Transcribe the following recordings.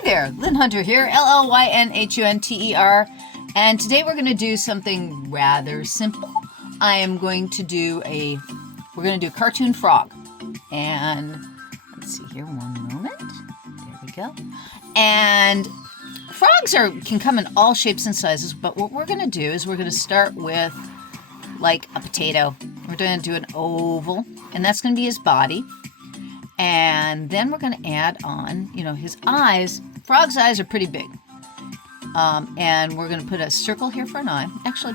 Hi there, Llyn Hunter here, L-L-Y-N-H-U-N-T-E-R, and today we're going to do something rather simple. I am going to do we're going to do a cartoon frog, and let's see here, one moment, there we go, and frogs can come in all shapes and sizes, but what we're going to do is we're going to start with like a potato. We're going to do an oval, and that's going to be his body. And then we're going to add on, his eyes. Frog's eyes are pretty big. And we're going to put a circle here for an eye. Actually,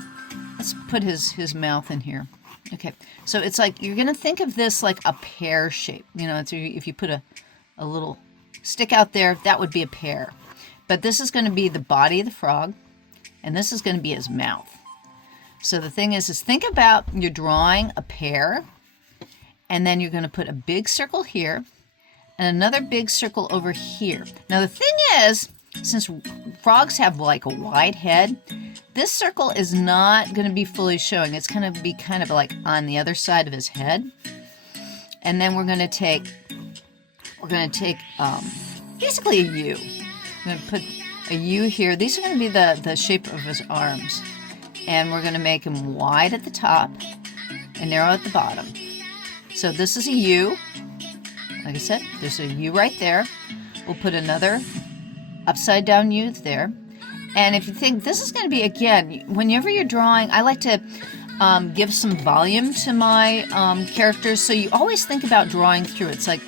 let's put his mouth in here. Okay, so it's like, you're going to think of this like a pear shape. If you put a little stick out there, that would be a pear. But this is going to be the body of the frog, and this is going to be his mouth. So the thing is think about you're drawing a pear, and then you're going to put a big circle here and another big circle over here. Now the thing is, since frogs have like a wide head, this circle is not going to be fully showing. It's going to be kind of like on the other side of his head. And then we're going to take basically a U. I'm going to put a U here. These are going to be the shape of his arms. And we're going to make them wide at the top and narrow at the bottom. So this is a U. Like I said, there's a U right there. We'll put another upside down U there. And if you think this is going to be, again, whenever you're drawing, I like to give some volume to my characters. So you always think about drawing through. It's like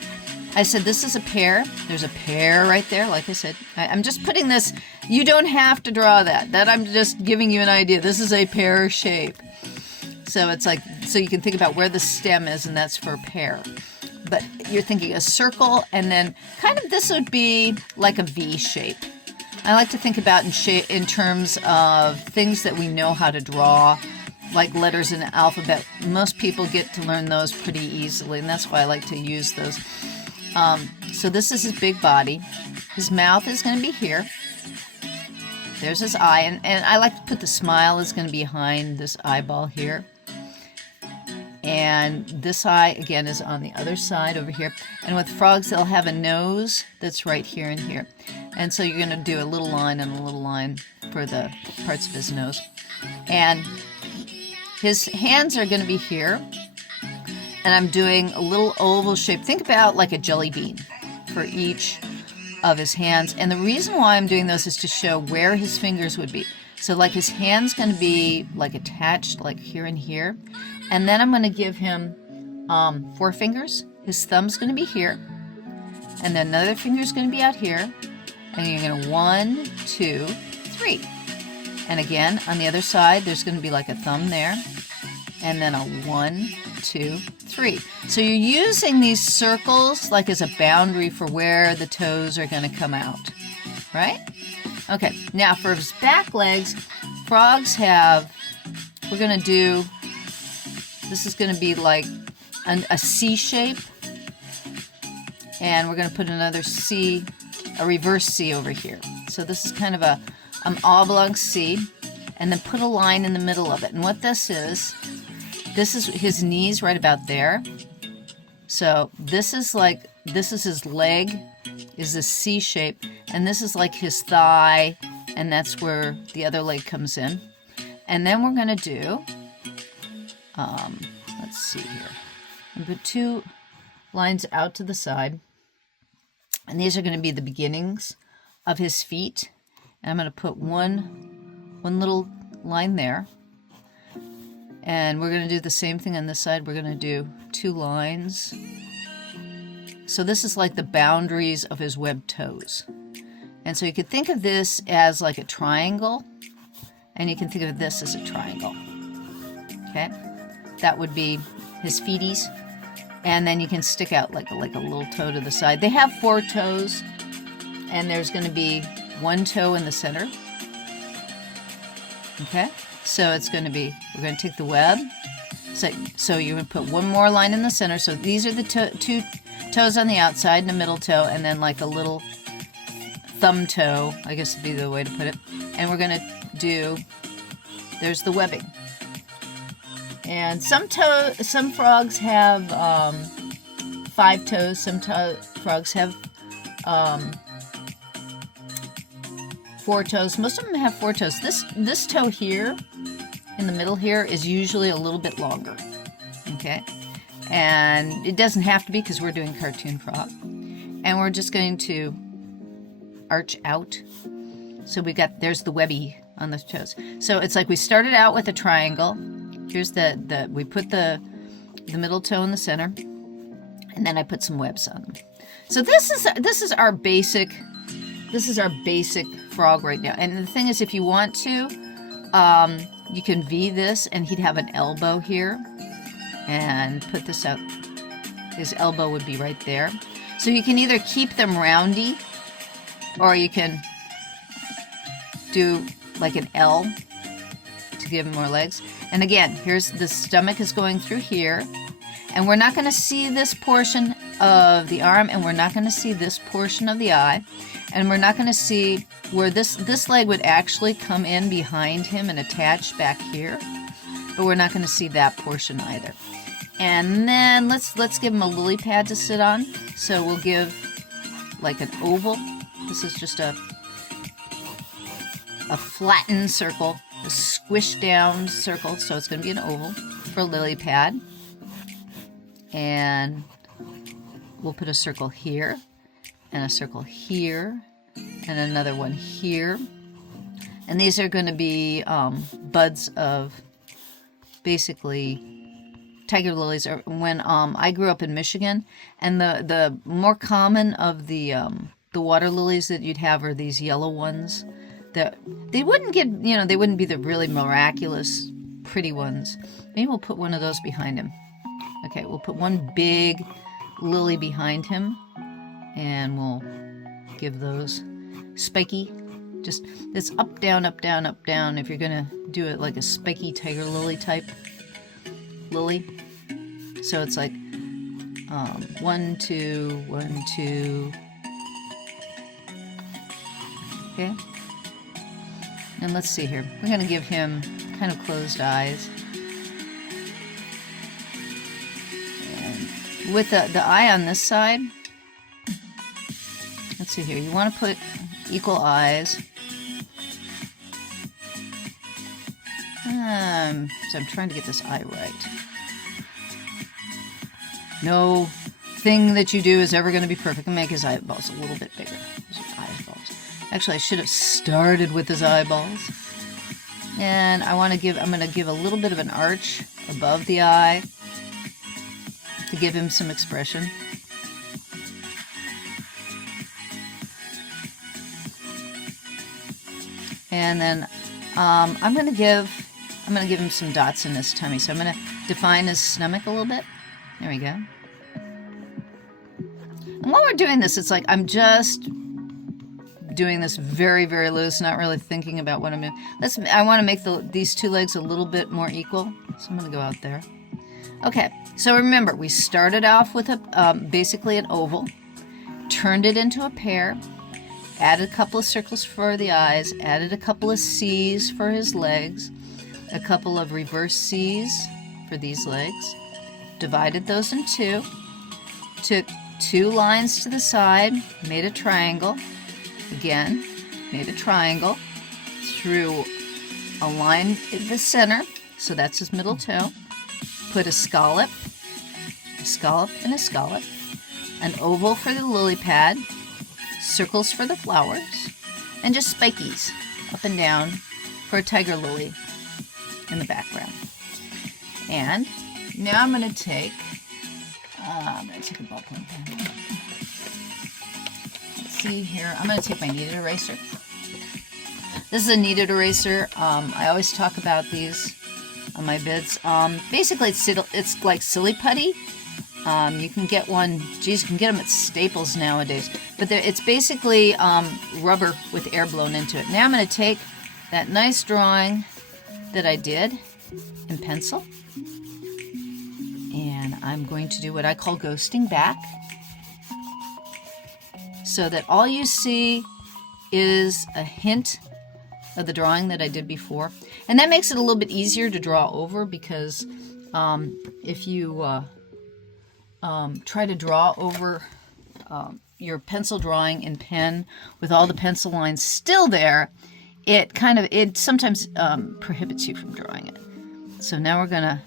I said, this is a pear. There's a pear right there. Like I said, I'm just putting this. You don't have to draw that. I'm just giving you an idea. This is a pear shape. So it's like, so you can think about where the stem is, and that's for pear. But you're thinking a circle, and then kind of this would be like a V shape. I like to think about in terms of things that we know how to draw, like letters in the alphabet. Most people get to learn those pretty easily, and that's why I like to use those. So this is his big body. His mouth is going to be here. There's his eye, and I like to put the smile is going to be behind this eyeball here. And this eye, again, is on the other side over here. And with frogs, they'll have a nose that's right here and here. And so you're going to do a little line and a little line for the parts of his nose. And his hands are going to be here. And I'm doing a little oval shape. Think about like a jelly bean for each of his hands. And the reason why I'm doing those is to show where his fingers would be. So like his hand's going to be like attached like here and here. And then I'm going to give him 4 fingers. His thumb's going to be here. And then another finger's going to be out here. And you're going to 1, 2, 3. And again, on the other side, there's going to be like a thumb there. And then a 1, 2, 3. So you're using these circles like as a boundary for where the toes are going to come out. Right? Okay, now for his back legs, frogs have, we're going to do, this is going to be like a C shape. And we're going to put another C, a reverse C over here. So this is kind of an oblong C. And then put a line in the middle of it. And what this is his knees right about there. So this is his leg, is a C shape. And this is like his thigh, and that's where the other leg comes in. And then we're going to do, let's see here. I'm going to put 2 lines out to the side. And these are going to be the beginnings of his feet. And I'm going to put one little line there. And we're going to do the same thing on this side. We're going to do 2 lines. So this is like the boundaries of his webbed toes. And so you could think of this as like a triangle, and you can think of this as a triangle. Okay? That would be his feeties. And then you can stick out like a little toe to the side. They have 4 toes, and there's going to be 1 toe in the center. Okay? So it's going to be, we're going to take the web. So you're going to put 1 more line in the center. So these are the 2 toes on the outside and a middle toe, and then like a little thumb toe, I guess would be the way to put it. And we're going to do, there's the webbing. And some frogs have 5 toes. Some frogs have 4 toes. Most of them have 4 toes. This toe here, in the middle here, is usually a little bit longer. Okay? And it doesn't have to be because we're doing cartoon frog. And we're just going to arch out. So there's the webby on the toes. So it's like we started out with a triangle. Here's we put the middle toe in the center, and then I put some webs on them. So this is our basic frog right now. And the thing is, if you want to, you can V this, and he'd have an elbow here, and put this out. His elbow would be right there. So you can either keep them roundy, or you can do like an L to give him more legs. And again, here's the stomach is going through here, and we're not going to see this portion of the arm, and we're not going to see this portion of the eye, and we're not going to see where this leg would actually come in behind him and attach back here, but we're not going to see that portion either. And then let's give him a lily pad to sit on. So we'll give like an oval. This is just a flattened circle, a squished down circle, so it's going to be an oval for a lily pad. And we'll put a circle here, and a circle here, and another one here. And these are going to be buds of basically tiger lilies. Or when I grew up in Michigan, and the more common of the water lilies that you'd have are these yellow ones. That they wouldn't they wouldn't be the really miraculous pretty ones. Maybe we'll put one of those behind him. Okay, we'll put one big lily behind him, and we'll give those spiky. Just it's up, down, up, down, up, down. If you're gonna do it like a spiky tiger lily type lily, so it's like 1, 2, 1, 2. Okay. And let's see here. We're going to give him kind of closed eyes. And with the eye on this side, let's see here. You want to put equal eyes. So I'm trying to get this eye right. No thing that you do is ever going to be perfect. And make his eyeballs a little bit bigger. His eyeballs. Actually, I should have started with his eyeballs. And I'm going to give a little bit of an arch above the eye to give him some expression. And then I'm going to give him some dots in his tummy. So I'm going to define his stomach a little bit. There we go. And while we're doing this, it's like I'm just doing this very, very loose, not really thinking about what I'm doing. I want to make these two legs a little bit more equal, so I'm going to go out there. Okay, so remember, we started off with basically an oval, turned it into a pear, added a couple of circles for the eyes, added a couple of C's for his legs, a couple of reverse C's for these legs, divided those in two, took 2 lines to the side, made a triangle. Again, made a triangle, through a line in the center, so that's his middle toe. Put a scallop, and a scallop, an oval for the lily pad, circles for the flowers, and just spikies up and down for a tiger lily in the background. And now I'm going to take a ballpoint pen. See here, I'm going to take my kneaded eraser. This is a kneaded eraser. I always talk about these on my bids. Basically, it's like silly putty. You can get one. Geez, you can get them at Staples nowadays. But it's basically rubber with air blown into it. Now I'm going to take that nice drawing that I did in pencil, and I'm going to do what I call ghosting back, so that all you see is a hint of the drawing that I did before. And that makes it a little bit easier to draw over, because if you try to draw over your pencil drawing in pen with all the pencil lines still there, it sometimes prohibits you from drawing it. So now we're gonna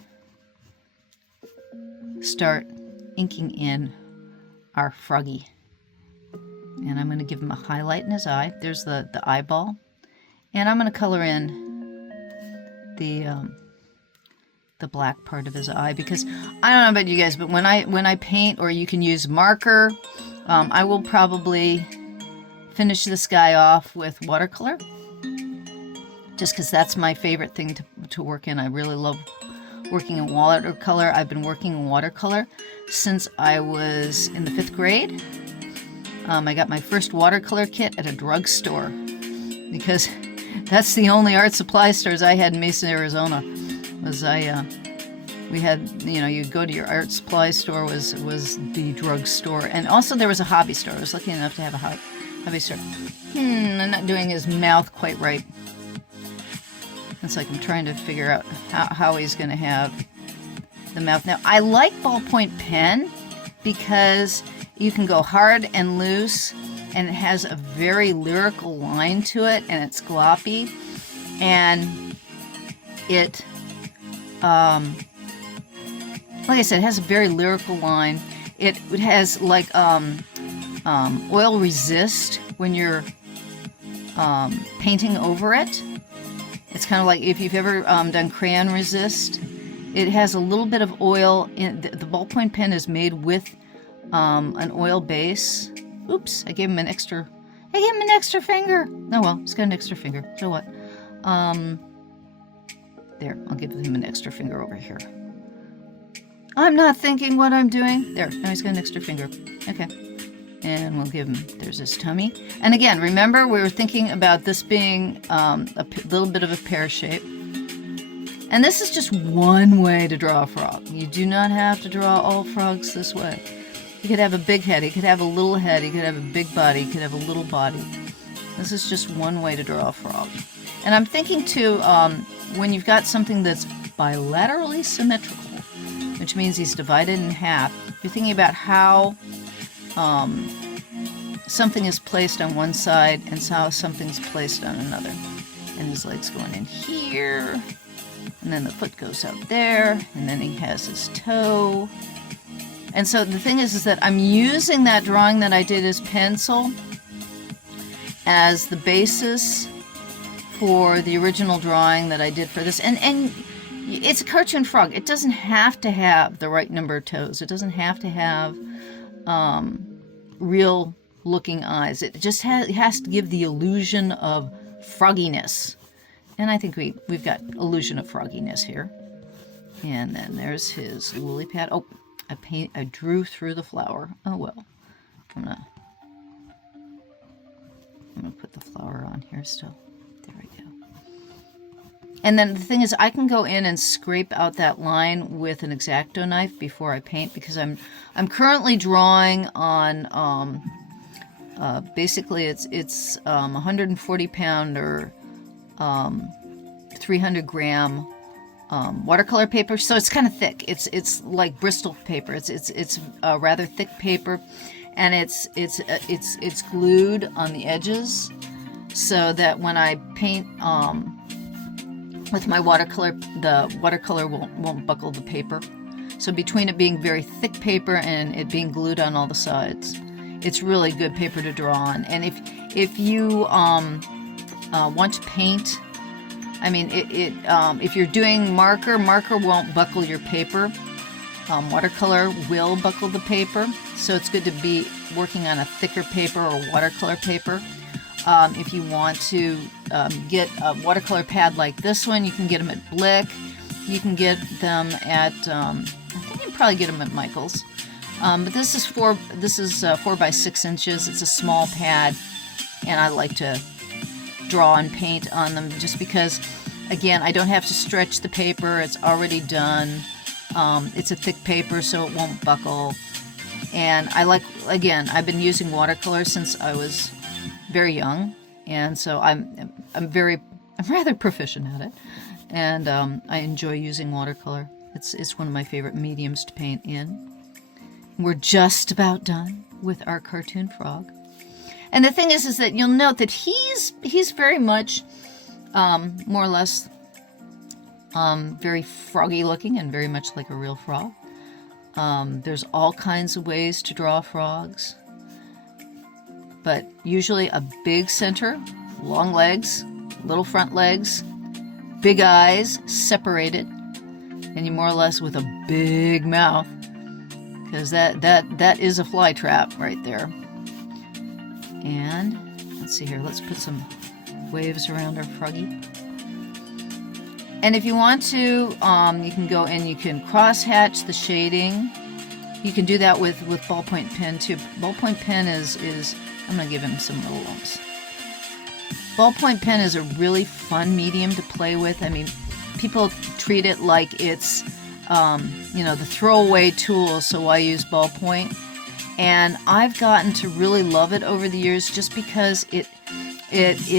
start inking in our Froggy. And I'm gonna give him a highlight in his eye. There's the eyeball. And I'm gonna color in the black part of his eye, because I don't know about you guys, but when I paint, or you can use marker, I will probably finish this guy off with watercolor, just because that's my favorite thing to work in. I really love working in watercolor. I've been working in watercolor since I was in the 5th grade. I got my first watercolor kit at a drugstore, because that's the only art supply stores I had in Mesa, Arizona. We had, you'd go to your art supply store was the drugstore, and also there was a hobby store. I was lucky enough to have a hobby store. I'm not doing his mouth quite right. It's like I'm trying to figure out how he's going to have the mouth. Now, I like ballpoint pen because you can go hard and loose, and it has a very lyrical line to it, and it's gloppy, and it, like I said, it has a very lyrical line. It has like oil resist when you're painting over it. It's kind of like if you've ever done crayon resist. It has a little bit of oil in the ballpoint pen is made with an oil base. Oops, I gave him an extra finger. Oh well, he's got an extra finger. So what? There, I'll give him an extra finger over here. I'm not thinking what I'm doing. There, now he's got an extra finger. Okay. And we'll give him, there's his tummy. And again, remember, we were thinking about this being a little bit of a pear shape. And this is just one way to draw a frog. You do not have to draw all frogs this way. He could have a big head, he could have a little head, he could have a big body, he could have a little body. This is just one way to draw a frog. And I'm thinking too, when you've got something that's bilaterally symmetrical, which means he's divided in half, you're thinking about how something is placed on one side and how something's placed on another. And his leg's going in here, and then the foot goes up there, and then he has his toe. And so the thing is that I'm using that drawing that I did as pencil as the basis for the original drawing that I did for this. And it's a cartoon frog. It doesn't have to have the right number of toes. It doesn't have to have real looking eyes. It just has to give the illusion of frogginess. And I think we've got illusion of frogginess here. And then there's his lily pad. Oh, I drew through the flower. Oh well. I'm gonna put the flower on here still. There we go. And then the thing is, I can go in and scrape out that line with an X-Acto knife before I paint, because I'm currently drawing on basically it's 140 pound or 300 gram watercolor paper, so it's kind of thick. It's like Bristol paper. It's a rather thick paper, and it's glued on the edges, so that when I paint with my watercolor, the watercolor won't buckle the paper. So between it being very thick paper and it being glued on all the sides, it's really good paper to draw on. And if you want to paint, I mean, if you're doing marker won't buckle your paper. Watercolor will buckle the paper, so it's good to be working on a thicker paper or watercolor paper. If you want to get a watercolor pad like this one, you can get them at Blick. You can get them at, I think you can probably get them at Michael's. But this is 4 by 6 inches. It's a small pad, and I like to draw and paint on them just because, again, I don't have to stretch the paper. It's already done. It's a thick paper, so it won't buckle. And I like, again, I've been using watercolor since I was very young, and so I'm rather proficient at it, and I enjoy using watercolor. It's one of my favorite mediums to paint in. We're just about done. with our cartoon frog. And the thing is that you'll note that he's very much more or less very froggy looking and very much like a real frog. There's all kinds of ways to draw frogs, but usually a big center, long legs, little front legs, big eyes, separated, and you more or less with a big mouth, because that is a fly trap right there. And let's see here, let's put some waves around our froggy. And if you want to, you can go and you can cross-hatch the shading. You can do that with ballpoint pen too. Ballpoint pen is I'm going to give him some little lumps. Ballpoint pen is a really fun medium to play with. I mean, people treat it like it's, the throwaway tool, so I use ballpoint. And I've gotten to really love it over the years just because it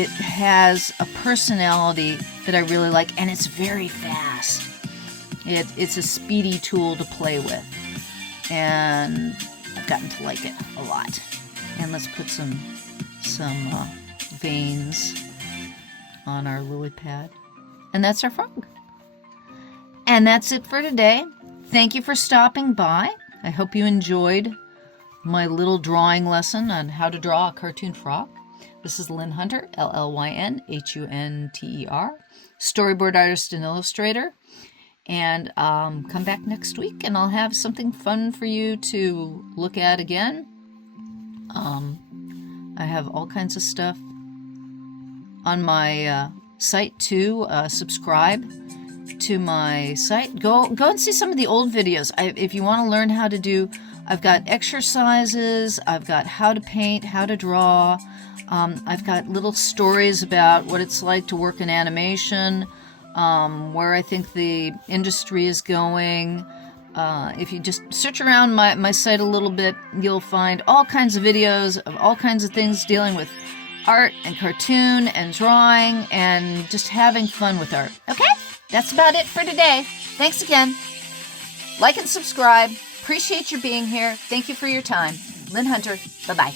has a personality that I really like, and it's very fast. It's a speedy tool to play with, and I've gotten to like it a lot. And let's put some veins on our lily pad, and that's our frog. And that's it for today. Thank you for stopping by. I hope you enjoyed my little drawing lesson on how to draw a cartoon frog. This is Llyn Hunter, Llyn Hunter, storyboard artist and illustrator. And come back next week and I'll have something fun for you to look at again. I have all kinds of stuff on my site too. Subscribe to my site. Go and see some of the old videos. If you want to learn how to do, I've got exercises, I've got how to paint, how to draw. I've got little stories about what it's like to work in animation, where I think the industry is going. If you just search around my site a little bit, you'll find all kinds of videos of all kinds of things dealing with art and cartoon and drawing and just having fun with art. Okay? That's about it for today. Thanks again. Like and subscribe. Appreciate your being here. Thank you for your time. Llyn Hunter. Bye-bye.